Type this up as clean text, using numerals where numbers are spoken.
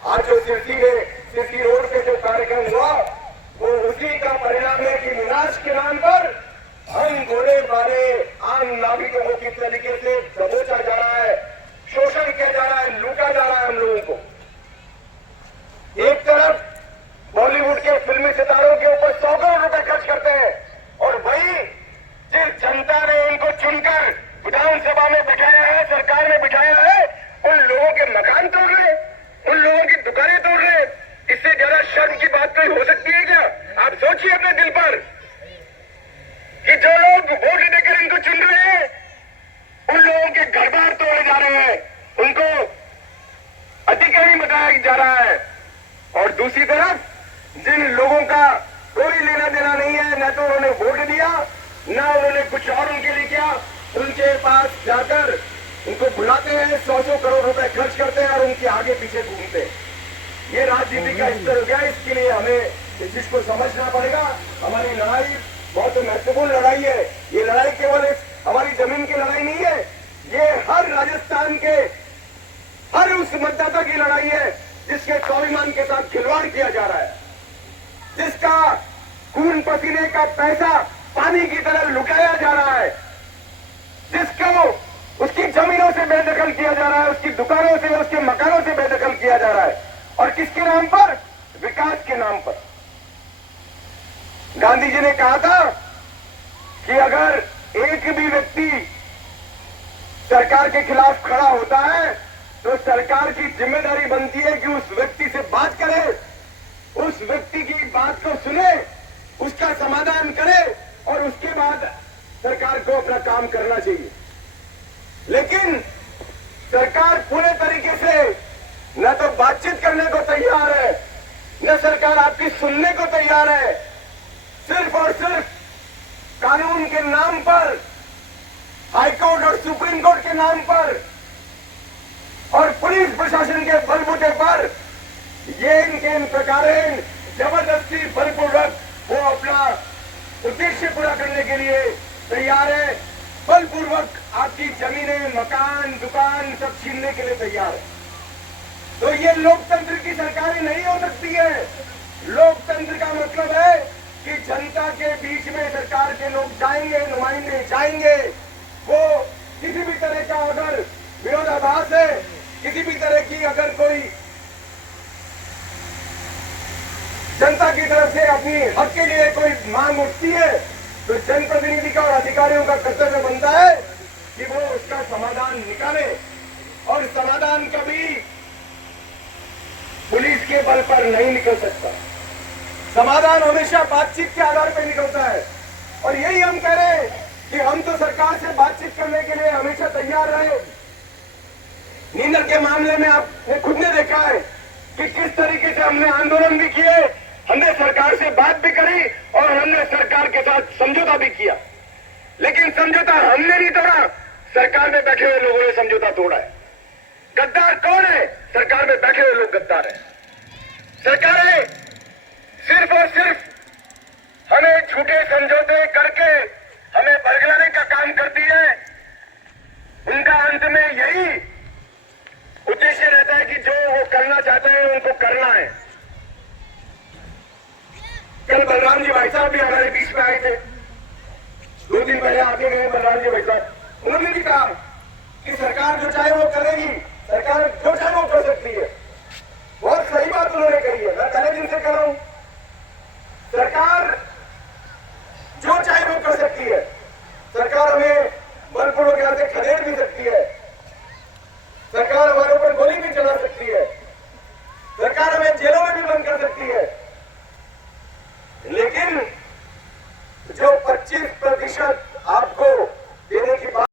आज जो सिरसी रोड पे जो कार्यक्रम हुआ वो उसी का परिणाम है कि विनाश के नाम पर हम गोले मारे आम नागरिकों को किस तरीके से दबोचा जा रहा है, शोषण किया जा रहा है, लूटा जा रहा है हम लोगों को। एक तरफ बॉलीवुड के फिल्मी सितारों के ऊपर 100 करोड़ रुपए खर्च करते हैं और वही जिस जनता ने इनको चुनकर विधानसभा में बिठाया है, सरकार में बिठाया है, उन लोगों के मकान तोड़ रहे, उन लोगों की दुकानें तोड़ रहे। इससे ज्यादा शर्म की बात कोई हो सकती है क्या? आप सोचिए अपने दिल पर कि जो लोग वोट देकर इनको चुन रहे हैं उन लोगों के घर बार तोड़े जा रहे हैं, उनको अधिकारी बताया जा रहा है। और दूसरी तरफ जिन लोगों का कोई लेना देना नहीं है, न तो उन्होंने वोट दिया न उन्होंने कुछ और उनके लिए किया, उनके पास जाकर उनको बुलाते हैं, 100 करोड़ रुपए खर्च करते हैं और उनके आगे पीछे घूमते हैं। ये राजनीति का स्तर हो गया। इसके लिए हमें इस चीज को समझना पड़ेगा। हमारी लड़ाई बहुत महत्वपूर्ण लड़ाई है। ये लड़ाई केवल हमारी जमीन की लड़ाई नहीं है, ये हर राजस्थान के हर उस मतदाता की लड़ाई है जिसके स्वाभिमान के साथ खिलवाड़ किया जा रहा है, जिसका खून पसीने का पैसा पानी की तरह लुटाया जा रहा है, जिसको उसकी जमीनों से बेदखल किया जा रहा है, उसकी दुकानों से, उसके मकानों से बेदखल किया जा रहा है। और किसके नाम पर? विकास के नाम पर। गांधी जी ने कहा था कि अगर एक भी व्यक्ति सरकार के खिलाफ खड़ा होता है तो सरकार की जिम्मेदारी बनती है कि उस व्यक्ति से बात करे, उस व्यक्ति की बात को सुने, उसका समाधान करे और उसके बाद सरकार को अपना काम करना चाहिए। लेकिन सरकार पूरे तरीके से न तो बातचीत करने को तैयार है, न सरकार आपकी सुनने को तैयार है। सिर्फ और सिर्फ कानून के नाम पर, हाईकोर्ट और सुप्रीम कोर्ट के नाम पर और पुलिस प्रशासन के बलबूते पर ये इनके इन प्रकार जबरदस्ती बलपूर्वक वो अपना उद्देश्य पूरा करने के लिए तैयार है। बलपूर्वक आपकी जमीनें, मकान, दुकान सब छीनने के लिए तैयार है। तो ये लोकतंत्र की सरकारें नहीं हो सकती है। लोकतंत्र का मतलब है कि जनता के बीच में सरकार के लोग जाएंगे, नुमाइंदे जाएंगे। वो किसी भी तरह का अगर विरोधाभास है, किसी भी तरह की अगर कोई जनता की तरफ से अपनी हक के लिए कोई मांग उठती है तो जनप्रतिनिधि का और अधिकारियों का कर्तव्य बनता है कि वो उसका समाधान निकाले। और समाधान कभी पुलिस के बल पर नहीं निकल सकता। समाधान हमेशा बातचीत के आधार पर निकलता है। और यही हम कह रहे हैं कि हम तो सरकार से बातचीत करने के लिए हमेशा तैयार रहे। नींदर के मामले में आपने खुद ने देखा है कि किस तरीके से हमने आंदोलन भी किए, हमने सरकार से बात भी करी और हमने सरकार के साथ समझौता भी किया। लेकिन समझौता हमने नहीं तोड़ा, सरकार में बैठे हुए लोगों ने समझौता तोड़ा है। गद्दार कौन है? सरकार में बैठे हुए लोग गद्दार हैं। सरकारें सिर्फ और सिर्फ हमें झूठे समझौते करके हमें बरगलाने का काम करती है। उनका अंत में यही उद्देश्य रहता है कि जो वो करना चाहते हैं उनको करना है। कल बलराम जी भाई साहब भी हमारे बीच में आए थे, 2 दिन पहले आगे गए बलराम जी भाई साहब। उन्होंने भी कहा कि सरकार जो चाहे वो करेगी, सरकार जो चाहे वो कर सकती है। बहुत सही बात उन्होंने कही है, मैं पहले दिन से कह रहा हूं। सरकार जो चाहे वो कर सकती है। सरकार हमें बलपूर्वक यहां से खदेड़ भी सकती है, सरकार हमारे ऊपर गोली भी चला सकती है, सरकार हमें जेलों में भी बंद कर सकती है। लेकिन जो 25%